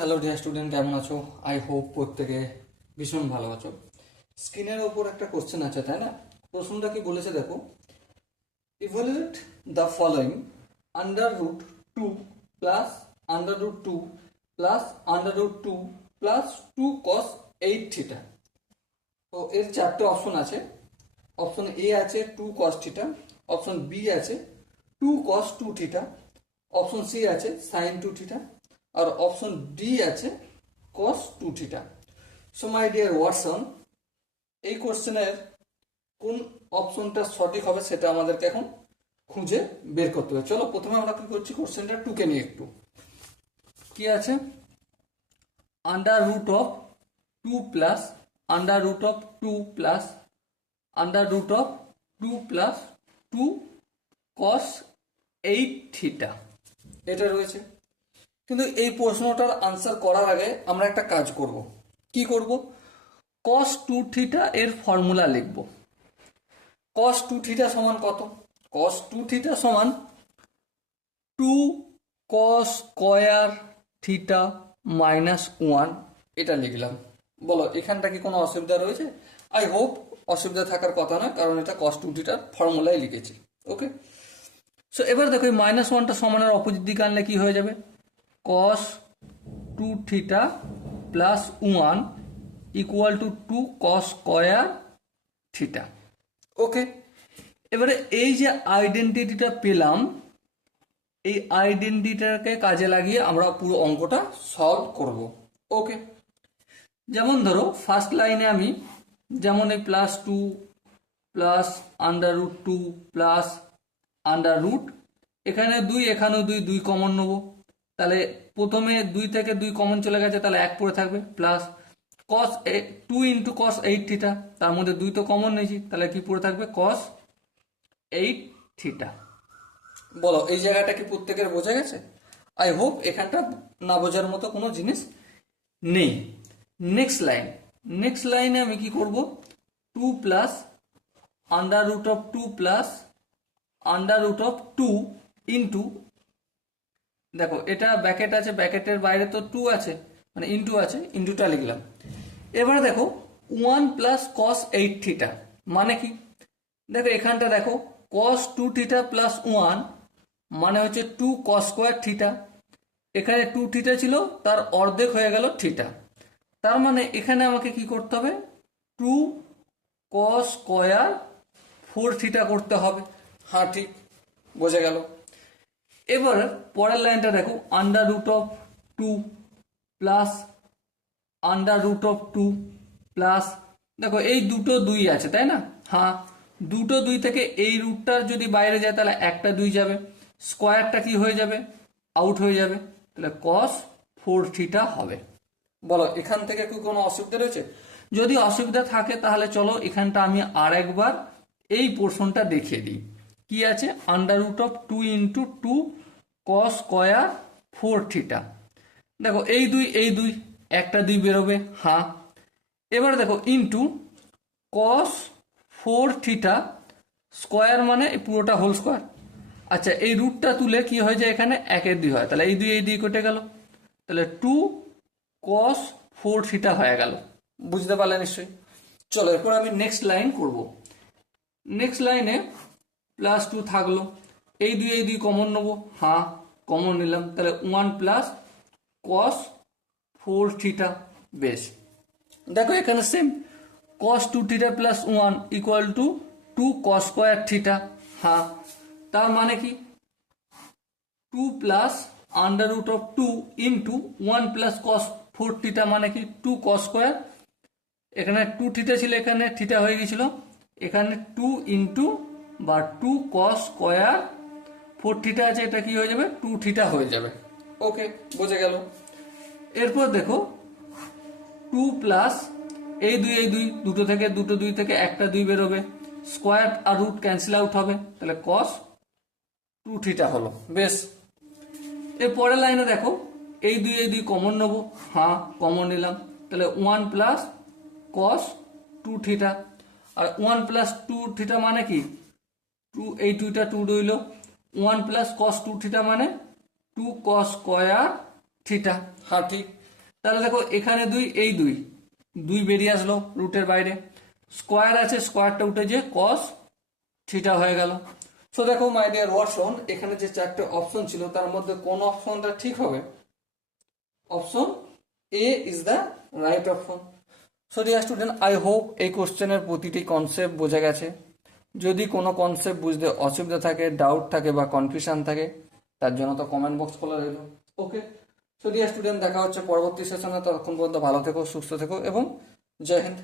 Hello dear student, কেমন আছো? I hope প্রত্যেকে ভীষণ ভালো আছো। স্ক্রিনের ওপর একটা কোশ্চেন আছে, তাই না? প্রশ্নটা কি বলেছে দেখো, evaluate the following under root two plus under root two plus under root two plus two cos eight theta. তো এর চারটে অপশন আছে। অপশন এ আছে two cos theta, option B আছে two cos two theta, option C আছে sine two theta, আর option D আছে cos two theta. So my dear Watson, এই কোশ্চেনের কোন অপশনটা সঠিক হবে সেটা আমাদেরকে এখন খুঁজে বের করতে হবে। চলো প্রথমে আমরা কি করছি, কোশ্চেনটা টুকে নিয়ে একটু কি আছে, under root of two plus under root of two plus under root of two plus two cos eight theta, এটা রয়েছে। কিন্তু এই প্রশ্নটার আনসার করার আগে আমরা একটা কাজ করব। কি করব? কস টু থিটা এর ফর্মুলা লিখব। কস টু থিটা সমান কত? কস টু থিটা সমান two cos square theta minus one, এটা লিখলাম। বলো এখানটা কি কোনো অসুবিধা রয়েছে? আই হোপ অসুবিধা থাকার কথা না, কারণ এটা কস টু থিটার ফর্মুলাই লিখেছি। ওকে, সো এবার দেখো এই মাইনাস ওয়ানটা সমানের অপোজিট দিকে আনলে কি হয়ে যাবে, cos two theta plus one equal to two cos square theta. Okay, এবারে এই যে আইডেন্টিটিটা পেলাম, এই আইডেন্টিটিটাকে কাজে লাগিয়ে আমরা পুরো অঙ্কটা সলভ করব। ওকে, যেমন ধরো ফার্স্ট লাইনে আমি যেমন এই plus two plus under root two plus under root, এখানে দুই এখানেও দুই, দুই কমন নেবো। তাহলে প্রথমে দুই থেকে দুই কমন চলে গেছে, তাহলে এক পড়ে থাকবে, plus cos two into cos eight theta, তার মধ্যে দুই তো কমন নিয়েছি, তাহলে কি পড়ে থাকবে, কস এইট থিটা। বলো এই জায়গাটা কি প্রত্যেকের বোঝা গেছে? আই হোপ এখানটা না বোঝার মতো কোনো জিনিস নেই। নেক্সট লাইন, নেক্সট লাইনে আমি কি করব, two plus under root of two plus under root of two into, দেখো এটা ব্যাকেট আছে, ব্যাকেটের বাইরে তো টু আছে, মানে ইন্টু আছে, ইন্টুটা লিখলাম। এবারে দেখো ওয়ান প্লাস কস এইট থিটা মানে কি, দেখো এখানটা দেখো কস টু থিটা প্লাস ওয়ান মানে হচ্ছে টু কস স্কোয়ার থিটা। এখানে টু থিটা ছিল, তার অর্ধেক হয়ে গেল থিটা, তার মানে এখানে আমাকে কি করতে হবে, two cos square four theta করতে হবে। হ্যাঁ ঠিক, বোঝা গেল। এবার পরের লাইনটা দেখো, under root of two plus under root of two plus, দেখো এই দুটো দুই আছে তাই না, হ্যাঁ দুটো দুই থেকে এই রুটটার যদি বাইরে যায় তাহলে একটা দুই যাবে, স্কোয়ারটা কি হয়ে যাবে, আউট হয়ে যাবে, তাহলে কস ফোর থিটা হবে। বলো এখান থেকে কি কোনো অসুবিধা রয়েছে? যদি অসুবিধা থাকে তাহলে চলো এখানটা আমি আর একবার এই পোর্শনটা দেখিয়ে দিই। কি আছে, under root of two into two cos square four theta, দেখো এই দুই একটা দুই বেরোবে, হ্যাঁ। এবার দেখো into cos four theta square মানে পুরোটা হোল স্কোয়ার। আচ্ছা এই রুটটা তুলে কি হয়ে যায়, এখানে একের দুই হয়, তাহলে এই দুই কেটে গেল, তাহলে টু কস ফোর থিটা হয়ে গেল। বুঝতে পারলে নিশ্চয়ই? চলো এরপর আমি নেক্সট লাইন করব। নেক্সট লাইনে প্লাস টু থাকলো, এই দুই কমন নেবো, হ্যাঁ কমন নিলাম, তাহলে one plus cos four theta. বেশ, দেখো এখানে same cos two theta plus one equal to two cos square theta, হ্যাঁ তার মানে কি two plus under root of two into one plus cos four theta মানে কি টু কস স্কোয়ার, এখানে টু থিটা ছিল, এখানে থিটা হয়ে গেছিল, এখানে টু ইন্টু বা two cos square four theta আছে, এটা কি হয়ে যাবে, টু থিটা হয়ে যাবে। ওকে, বোঝা গেল। এরপর দেখো টু প্লাস এই দুই দুটো থেকে দুটো দুই থেকে একটা দুই বেরোবে, স্কোয়ার আর রুট ক্যান্সেল আউট হবে, তাহলে কস টু থিটা হলো। বেশ, এর পরের লাইনে দেখো এই দুই কমন নেবো, হ্যাঁ কমন নিলাম, তাহলে one plus cos two theta, আর ওয়ান প্লাস টু থিটা মানে কি, টু এই টুটা টু রইল, one plus cos two theta মানে টু কস স্কয়ার থিটা, হ্যাঁ ঠিক। তাহলে দেখো এখানে দুই, এই দুই, দুই বেরিয়ে আসলো রুটের বাইরে, স্কোয়ার আছে, স্কোয়ারটা উঠে যে কস থিটা হয়ে গেল। সো দেখো মাই ডিয়ার ওয়াটসন, এখানে যে চারটে অপশন ছিল তার মধ্যে কোন অপশনটা ঠিক হবে? Option A is the right option. So dear student, I hope এই কোশ্চেনের প্রতিটি কনসেপ্ট বোঝা গেছে। যদি কোনো কনসেপ্ট বুঝতে অসুবিধা থাকে, ডাউট থাকে বা কনফিউশন থাকে, তার জন্য তো কমেন্ট বক্স খোলা রইল। ওকে, সো ডিয়ার স্টুডেন্ট, দেখা হচ্ছে পরবর্তী সেশনে। ততক্ষণ পর্যন্ত ভালো থেকো, সুস্থ থেকো এবং জয় হিন্দ।